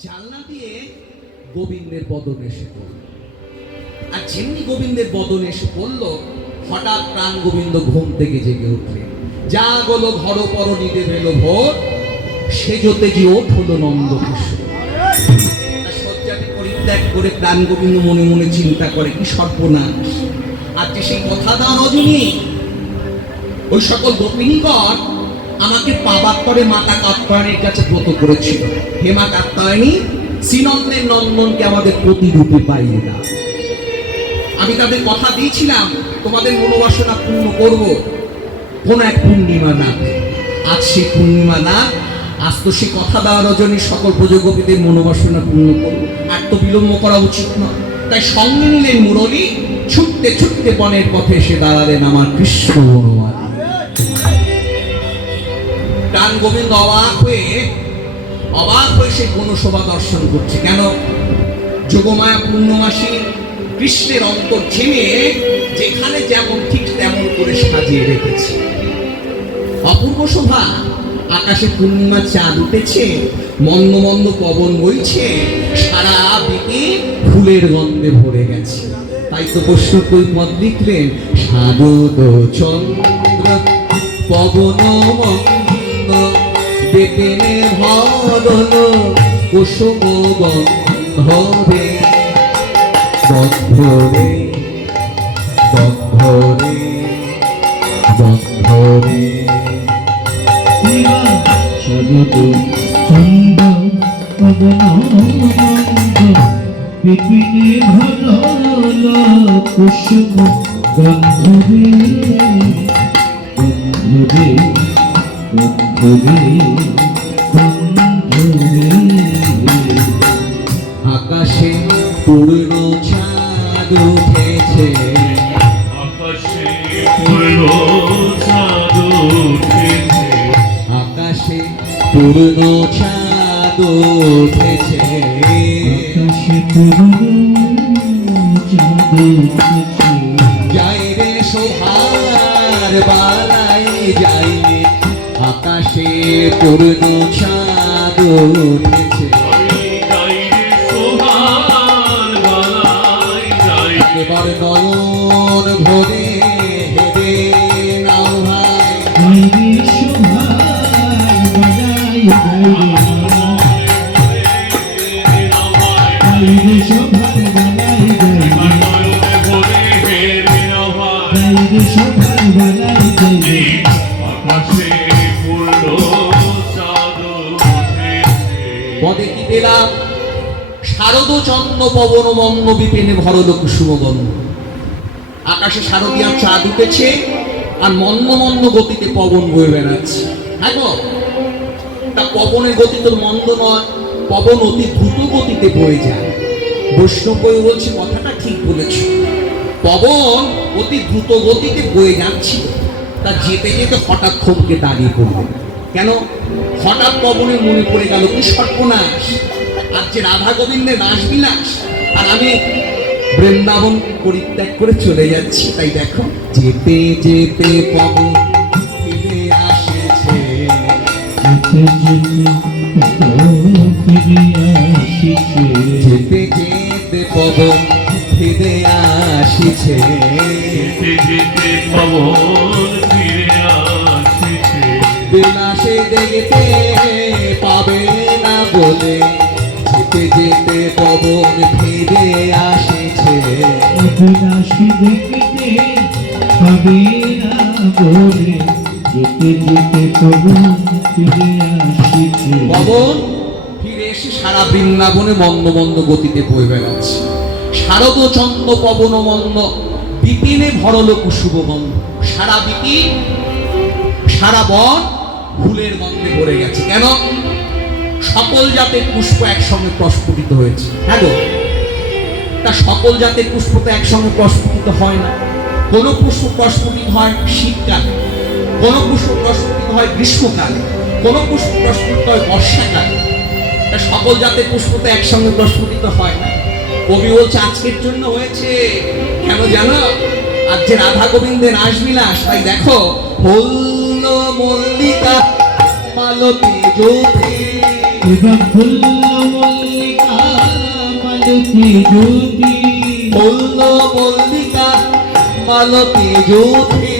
জানলা দিয়ে গোবিন্দের বদন এসে পড়ল। আর যেমনি গোবিন্দের বদন এসে পড়ল, হঠাৎ প্রাণ গোবিন্দ ঘুম থেকে জেগে উঠলেন। যা গেল ঘর পর নিতে পেল ভোর, সেজতে যে ওঠ হলো নন্দকিশোর। শয্যাটি পরিত্যাগ করে প্রাণ গোবিন্দ মনে মনে চিন্তা করে, কি সর্বনাশ, আর যে সেই কথা দাও রজনী, ওই সকল গোপিনীগণ আমাকে পাবার পরে মাতা কাত্যায়নীর কাছে ব্রত করেছিল। হে মা কাত্যায়নী, শ্রীনন্দের নন্দনকে আমাদের প্রতিরূপে পাইয়ে দাও। আমি তাদের কথা দিয়েছিলাম তোমাদের মনোবাসনা পূর্ণ করব কোন এক পূর্ণিমা নাথে। আজ সেই পূর্ণিমা নাথ, আজ তো সে কথা দেওয়া রজনীর সকল ব্রজগোপীদের মনোবাসনা পূর্ণ করবো, আর তো বিলম্ব করা উচিত নয়। তাই সঙ্গে নিলেন মুরলী, ছুটতে ছুটতে বনের পথে এসে দাঁড়ালেন আমার কৃষ্ণ বনমালী। প্রাণ গোবিন্দ অবাক হয়ে সে বনশোভা দর্শন করছে। কেন? যোগমায়া পূর্ণমাসী কৃষ্ণের অন্তর ছেড়ে যেখানে যেমন ঠিক তেমন করে সাজিয়ে রেখেছে। অপূর্ব শোভা, আকাশে পূর্ণিমা চাঁদ উঠেছে, মন্দ মন্দ পবন বইছে, সারা দিকে ফুলের গন্ধে ভরে গেছে। তাই তো বৈষ্ণব পদ লিখলেন, সাগর চন্দ্র পবন মন্দ বেপেনে ভরল কুসুম বন্ধরে বন্ধরে বন্ধরে বন্ধরে। সাগর চন্দ্র পবন বিপিনে ভরল কুসুম গন্ধরে গন্ধরে গন্ধরে গন্ধরে। আকাশে পূর্ণ চাঁদ উঠেছে, আকাশে পূর্ণ চাঁদ উঠেছে, আকাশে পূর্ণ চাঁদ উঠেছে, আকাশে পূর্ণ চাঁদ উঠেছে। যাই রে শোভার বালাই যাই রে, আকাশে পূর্ণ চাঁদ উঠেছে। এবার নয়ন ভরে হেরে নাও ভাই, গাইরে শোভার বালাই গাইরে শোভার বালাই গাইরে শোভার বালাই গাইরে। পদে কি পেলাম? শারদ চন্দ্র পবন মন্দ বিপিনে ভরল কুসুম গন্ধ। আকাশে শারদীয়া চাঁদ উঠেছে, আর মন্দ মন্দ গতিতে পবন বয়ে বেড়াচ্ছে। হ্যাঁ গো, তা পবনের গতি তো মন্দ নয়, পবন অতি দ্রুত গতিতে বয়ে যায়। বৈষ্ণব বলছে কথাটা ঠিক বলেছ, পবন অতি দ্রুত গতিতে বয়ে যাচ্ছিল, তা যেতে যেতে হঠাৎ থমকে দাঁড়িয়ে পড়ল। কেন? হঠাৎ পবনের মনে পড়ে গেল, কি সর্বনাশ, আর যে রাধা গোবিন্দের রাসবিলাস, আর আমি বৃন্দাবন পরিত্যাগ করে চলে যাচ্ছি। তাই দেখো, যেতে যেতে পবন ফিরে আসেছে, যেতে যেতে পবন ফিরে আসিছে, বিলাসে দেখতে পাবে না বলে, যেতে যেতে পবন ফিরে আসিছে, বিলাসী দেখতে পাবে না বলে, যেতে যেতে পবন ফিরে আসিছে। পবন ফিরে এসে সারা বৃন্দাবনে মন্দ মন্দ গতিতে বয়ে বেড়াচ্ছে। শারদ চন্দ্র পবন মন্দ বিপিনে ভরল কুসুম গন্ধ। সারা বিপিন, সারা বন ফুলের গন্ধে ভরে গেছে। কেন? সকল জাতের পুষ্প একসঙ্গে প্রস্ফুটিত হয়েছে। হ্যাঁ গো, তা সকল জাতের পুষ্প তো একসঙ্গে প্রস্ফুটিত হয় না। কোন পুষ্প প্রস্ফুটিত হয় শীতকালে, কোন পুষ্প প্রস্ফুটিত হয় গ্রীষ্মকালে, কোন পুষ্প প্রস্ফুটিত হয় বর্ষাকালে। তা সকল জাতের পুষ্প তো একসঙ্গে প্রস্ফুটিত হয় না। কবি বলছে আজকের জন্য হয়েছে। কেন জানো? আজ যে রাধা গোবিন্দের রাসবিলাস। তাই দেখো, ফুল মল্লিকা মালতী জ্যোতি এবার ফুল মালতী জ্যোতি বলল মল্লিকা মালতী জ্যোতি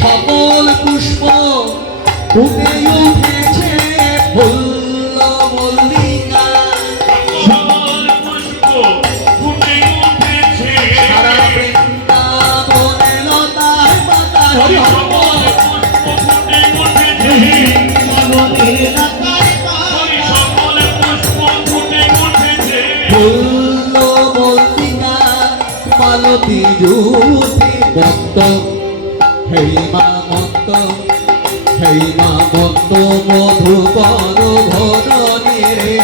সকল পুষ্প ফুটে উঠেছে ফুল্ল মল্লিকা সারা বৃন্দাবনে লতায় পাতায় হরি হরি ফুল্ল মল্লিকা মালতী জ্যোতি মত্ত হেই মা মত্ত মধুকর ভরণী রে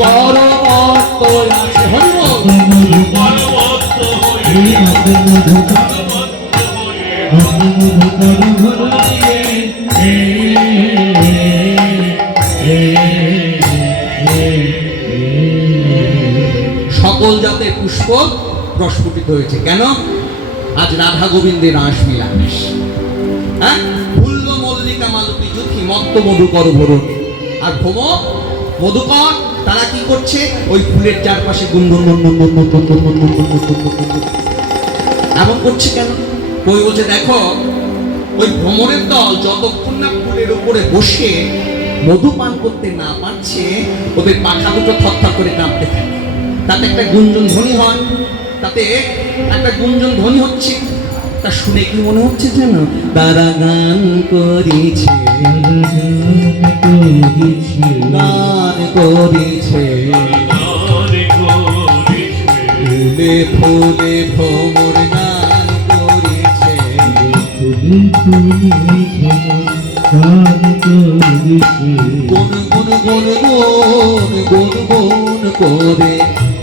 পরমত্ত আছে হরি সকল জাতের পুষ্প প্রস্ফুটিত হয়েছে কেন? আজ রাধা গোবিন্দের রাস বিলাস। হ্যাঁ, ফুল্ল মল্লিকা মালতী জ্যোতি মত্ত মধুকর ভরণ। আর ভ্রমর মধুকর তারা কি করছে? ওই ফুলের চারপাশে গুনগুন গুনগুন গুনগুন গুনগুন গুনগুন গুনগুন গুনগুন গুনগুন এমন করছে কেন? কই বলছে দেখো ওই ভ্রমরের দল যতক্ষণ না ফুলের উপরে বসে মধু পান করতে না পারছে ওদের পাখা দুটো থরথর করে কাঁপতে থাকে। তাতে একটা গুঞ্জন ধ্বনি হয়, তাতে একটা গুঞ্জন ধ্বনি হচ্ছে। তা শুনে কি মনে হচ্ছে যেন তারা গান করেছে গান করেছে ফুলে ফুলে ভ্রমর গান করেছে গুন গুন গুন গুন গুন করে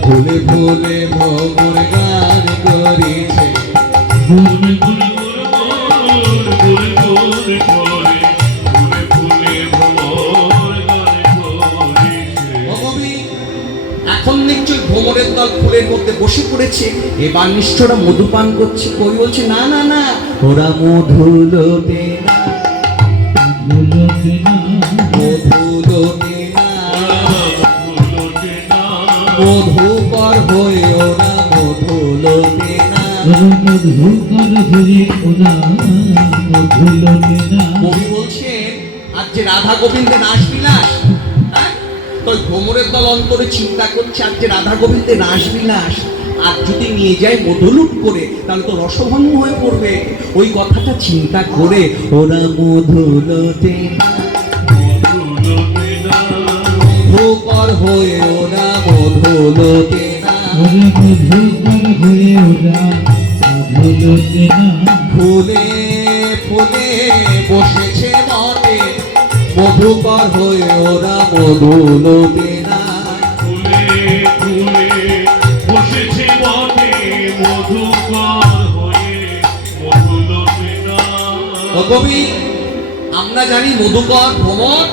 ফুলে ফুলে ভ্রমর গান করেছে এখন নিশ্চয়ই ভ্রমরের দল ফুলের মধ্যে বসে পড়েছে, এবার নিশ্চয়রা মধুপান করছে। কই বলছে না না না, ওরা মধু লোটে না মধু লোটে না মধুকর হয়ে ওরা মধু লোটে না। কবি বলছেন আজ যে রাধা গোবিন্দের রাস বিলাস, তো ভ্রমরের দল অন্তরে চিন্তা করছে আজ যে রাধা গোবিন্দের রাস বিলাস আর যদি নিয়ে যায় মধুলুট করে তাহলে তো রসভঙ্গ হয়ে পড়বে। ওই কথাটা চিন্তা করে ওরা মধুলতে মধুকর হয়ে ওরা মধুলতে না ফুলে ফুলে বসেছে মনে মধুকর হয়ে ওরা মধুলতে না কবি আমরা জানি মধুকর ভ্রমর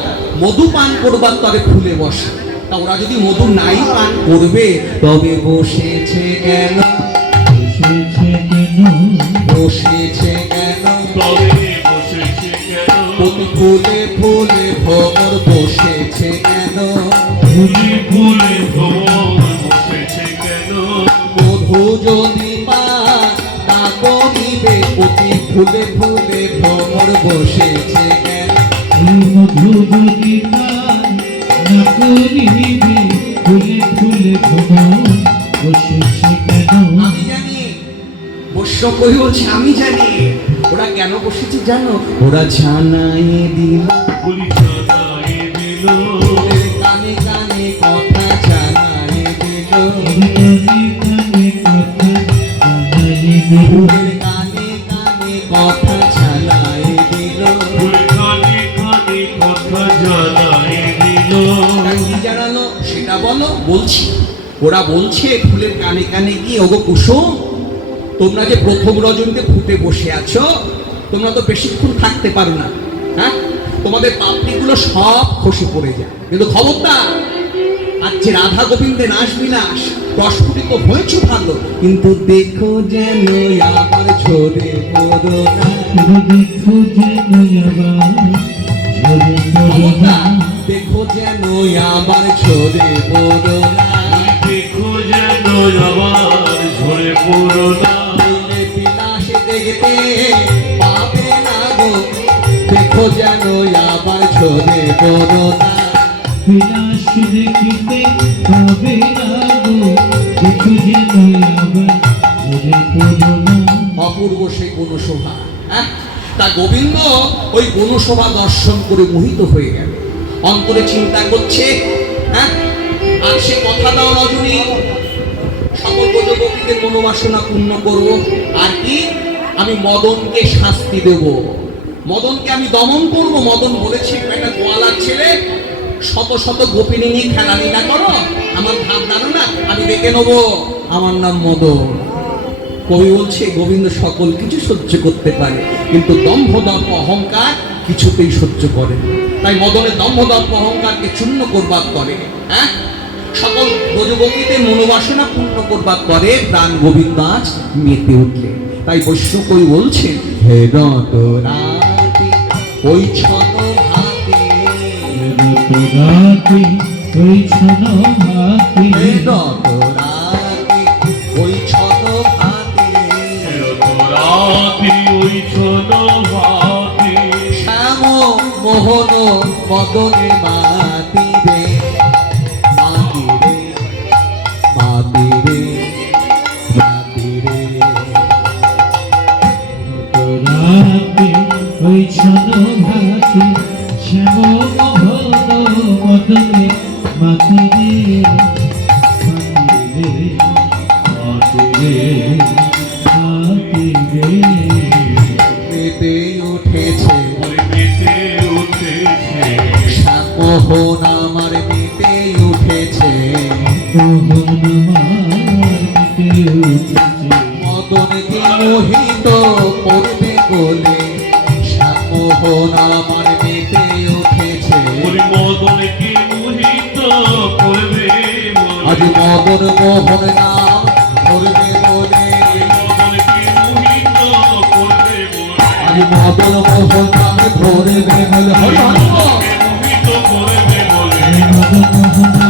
মধু পান করবার তবে ফুলে বসে। তা ওরা যদি মধু নাই পান করবে তবে বসেছে কেন বসেছে কেন প্রতি ফুলে ফুলে ভ্রমর বসেছে কেন মধু যদি পান তা করিবে প্রতি ফুলে ফুলে ভ্রমর বসেছে কেন মধু যদি পান না করিবে ফুলে ফুলে ভ্রমর বসেছে কেন? আমি জানি বৈশ্য কই বলছে আমি জানি ওরা কেন বসেছে জানো? ওরা জানাই দিল ওদের কানে কানে কথা জানাই দিল ওদের কানে কানে কথা জানাই দিল। কি জানালো সেটা বলো? বলছি ওরা বলছে ফুলের কানে কানে গিয়ে ওগো কুসুম তোমরা যে প্রথম রজনীতে ফুটে বসে আছো তোমরা তো বেশিক্ষণ থাকতে পারো না। হ্যাঁ, তোমাদের পাপড়িগুলো সব খসে পড়ে যায়, কিন্তু খবরদার আর যে রাধা গোবিন্দের নাচ বিলাস প্রস্ফুটিত হয়েছে ভালো, কিন্তু দেখো যেন আবার ঝরে পড়ো না। দেখো যেন আবার ঝরে পড়ো না, দেখো যেন আবার ঝরে পড়ো না। দেখো যেন আবার ঝরে পড়ো না। প্রেমে বিলাসে দেখতে পাবে না গো, দেখো যেন আবার ঝরে পড়ো না। বিলাস দেখিতে পাবে না গো, দেখো যেন আবার ঝরে পড়ো না। অপূর্ব সেই গুণশোভা, হ্যাঁ? তা গোবিন্দ ওই গুণশোভা দর্শন করে মোহিত হয়ে গেল, অন্তরে চিন্তা করছে, হ্যাঁ, আর সে কথা দাও রজনী, সকল ব্রজগোপীদের মনোবাসনা পূর্ণ করব, আর কি আমি মদনকে শাস্তি দেব, মদনকে আমি দমন করব। মদন বলেছে একটা গোয়ালার ছেলে, শত শত গোপিনী নিয়ে খেলালিলা করো, আমার ভাব জানো না, আমি দেখে নেবো, আমার নাম মদন। কবি বলছে গোবিন্দ সকল কিছু সহ্য করতে পারে, কিন্তু দম্ভ দর্প অহংকার কিছুতেই সহ্য করে না। তাই মদনের দম্ভ দর্প অহংকারকে চূর্ণ করবার করে, হ্যাঁ, সকল ব্রজগোপীদের মনোবাসনা পূর্ণ করবার করে প্রাণ গোবিন্দ আজ মেতে উঠলে। তাই বৈষ্ণব কবি বলছেন, হে রাতি ওই ছন হাতে, রাতে ওই ছন হাতে, হে রাতি ওই ছন হাতে, রাতি ওই ছোনো ভাতি, শ্যাম মোহন মদনে মাতি রে, মাতি রে, মাতি রে, মাতি রে। রাতে ওই ছন হাতে, শ্যাম মোহন মদনে মাতি রে, মাতি রে, মাতি রে, মাতি রে। মেতে উঠেছে ওই মেতে উঠেছে, শ্যামোহন আমার মেতে উঠেছে, মোহন মাতে উঠেছে, মদনকে মোহিত করবে বলে, শ্যামোহন আমার মেতে উঠেছে। ওই মদনকে মোহিত করবে আজ বলে, মদন মোহন নাম করবে বলে, মদনকে মোহিত করবে বলে, আজ মদন মোহন নামে ধরবে বলে। হরি হরি বল। মোহিত করবে বলে, মদন মোহন